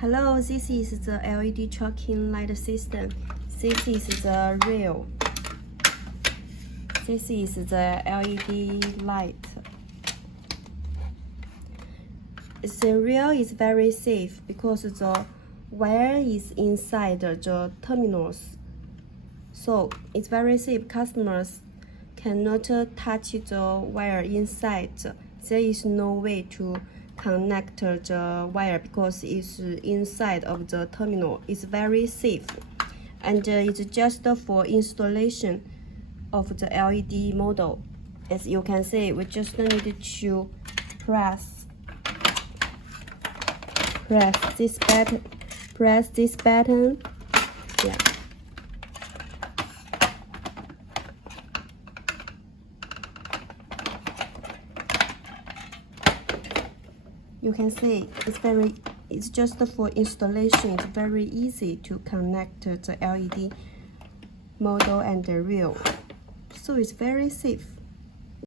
Hello, this is the LED tracking light system. This is the rail. This is the LED light. The rail is very safe because the wire is inside the terminals. So it's very safe. Customers cannot touch the wire inside. There is no way to connect the wire because it's inside of the terminal. It's very safe, and it's just for installation of the LED model. As you can see, we just need to press this button. Yeah. You can see it's just for installation. It's very easy to connect the LED model and the rail. So it's very safe.